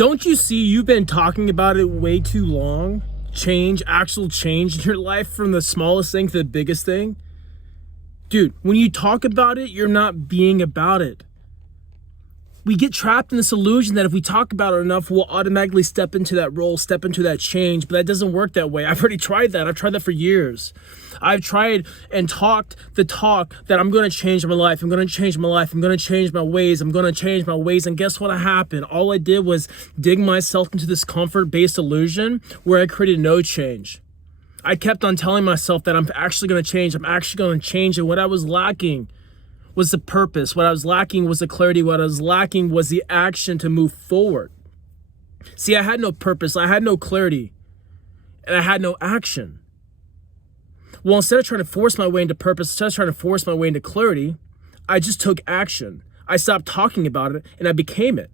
Don't you see you've been talking about it way too long? Change, actual change in your life, from the smallest thing to the biggest thing. Dude, when you talk about it, you're not being about it. We get trapped in this illusion that if we talk about it enough, we'll automatically step into that role, step into that change, but that doesn't work that way. I've already tried that. I've tried that for years. I've tried and talked the talk that I'm going to change my life. I'm going to change my life. I'm going to change my ways. I'm going to change my ways. And guess what happened? All I did was dig myself into this comfort-based illusion where I created no change. I kept on telling myself that I'm actually going to change. I'm actually going to change. And what I was lacking was the purpose. What I was lacking was the clarity. What I was lacking was the action to move forward. See, I had no purpose. I had no clarity. And I had no action. Well, instead of trying to force my way into purpose, instead of trying to force my way into clarity, I just took action. I stopped talking about it and I became it.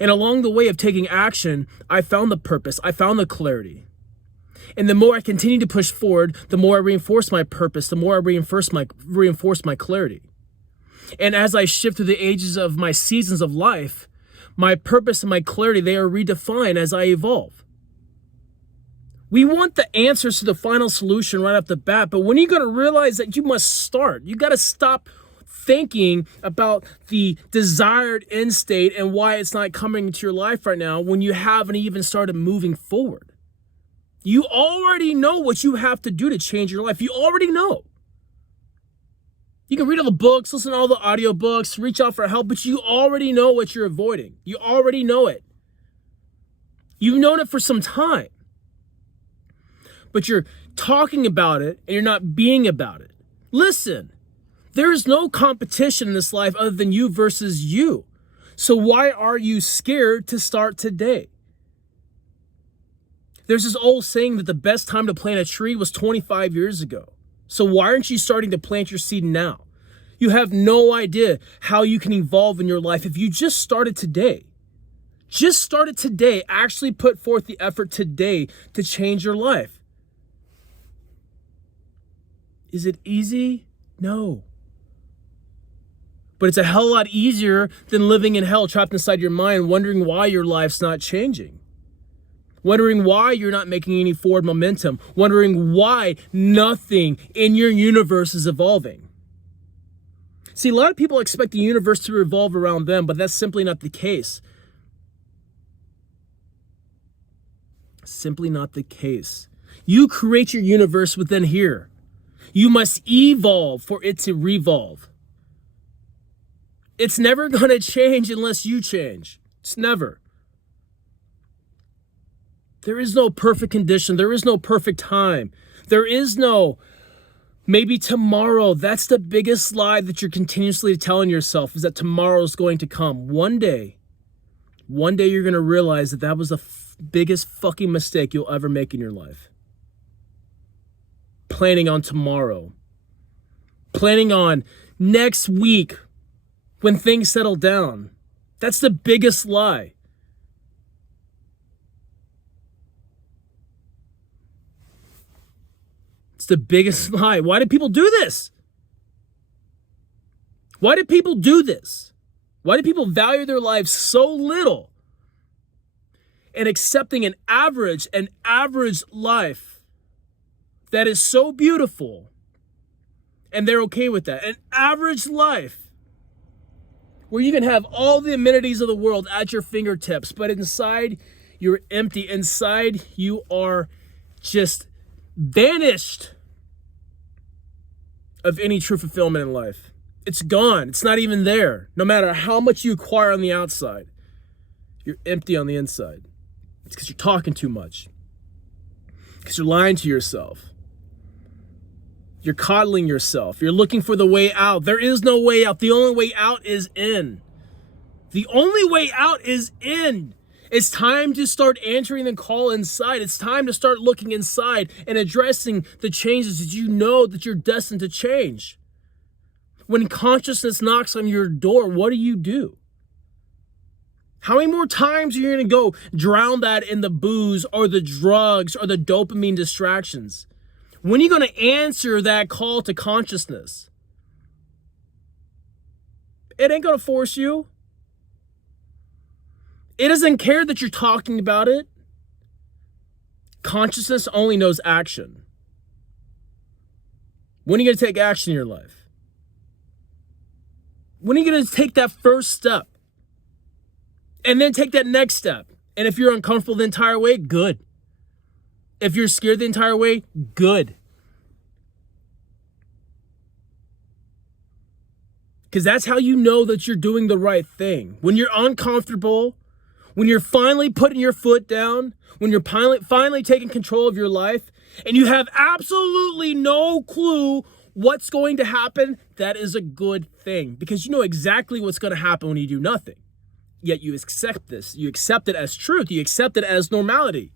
And along the way of taking action, I found the purpose. I found the clarity. And the more I continued to push forward, the more I reinforced my purpose, the more I reinforced my clarity. And as I shift through the ages of my seasons of life, my purpose and my clarity, they are redefined as I evolve. We want the answers to the final solution right off the bat, but when are you going to realize that you must start? You got to stop thinking about the desired end state and why it's not coming into your life right now when you haven't even started moving forward. You already know what you have to do to change your life. You already know. You can read all the books, listen to all the audiobooks, reach out for help, but you already know what you're avoiding. You already know it. You've known it for some time. But you're talking about it and you're not being about it. Listen, there is no competition in this life other than you versus you. So why are you scared to start today? There's this old saying that the best time to plant a tree was 25 years ago. So why aren't you starting to plant your seed now? You have no idea how you can evolve in your life if you just started today. Just started today. Actually put forth the effort today to change your life. Is it easy? No. But it's a hell of a lot easier than living in hell, trapped inside your mind, wondering why your life's not changing. Wondering why you're not making any forward momentum. Wondering why nothing in your universe is evolving. See, a lot of people expect the universe to revolve around them, but that's simply not the case. Simply not the case. You create your universe within here. You must evolve for it to revolve. It's never going to change unless you change. It's never. There is no perfect condition. There is no perfect time. There is no maybe tomorrow. That's the biggest lie that you're continuously telling yourself, is that tomorrow is going to come. One day you're going to realize that that was the biggest fucking mistake you'll ever make in your life. Planning on tomorrow. Planning on next week when things settle down. That's the biggest lie. The biggest lie. Why do people do this? Why do people do this? Why do people value their lives so little and accepting an average life that is so beautiful, and they're okay with that? An average life where you can have all the amenities of the world at your fingertips, but inside you're empty. Inside you are just vanished of any true fulfillment in life. It's gone. It's not even there. No matter how much you acquire on the outside, you're empty on the inside. It's because you're talking too much. Because you're lying to yourself. You're coddling yourself. You're looking for the way out. There is no way out. The only way out is in. The only way out is in. It's time to start answering the call inside. It's time to start looking inside and addressing the changes that you know that you're destined to change. When consciousness knocks on your door, what do? How many more times are you going to go drown that in the booze or the drugs or the dopamine distractions? When are you going to answer that call to consciousness? It ain't going to force you. It doesn't care that you're talking about it. Consciousness only knows action. When are you going to take action in your life? When are you going to take that first step? And then take that next step. And if you're uncomfortable the entire way, good. If you're scared the entire way, good. Because that's how you know that you're doing the right thing. When you're uncomfortable, when you're finally putting your foot down, when you're finally taking control of your life, and you have absolutely no clue what's going to happen, that is a good thing. Because you know exactly what's going to happen when you do nothing. Yet you accept this. You accept it as truth. You accept it as normality.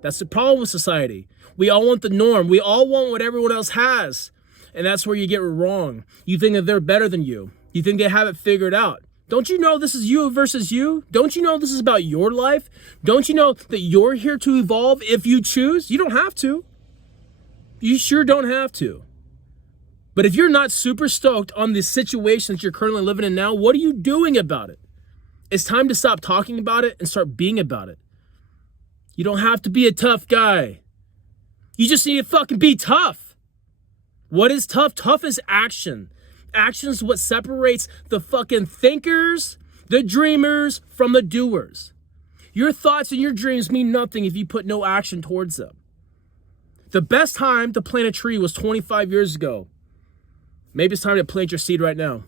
That's the problem with society. We all want the norm. We all want what everyone else has. And that's where you get it wrong. You think that they're better than you. You think they have it figured out. Don't you know this is you versus you? Don't you know this is about your life? Don't you know that you're here to evolve if you choose? You don't have to. You sure don't have to. But if you're not super stoked on the situation that you're currently living in now, what are you doing about it? It's time to stop talking about it and start being about it. You don't have to be a tough guy. You just need to fucking be tough. What is tough? Tough is action. Action is what separates the fucking thinkers, the dreamers, from the doers. Your thoughts and your dreams mean nothing if you put no action towards them. The best time to plant a tree was 25 years ago. Maybe it's time to plant your seed right now.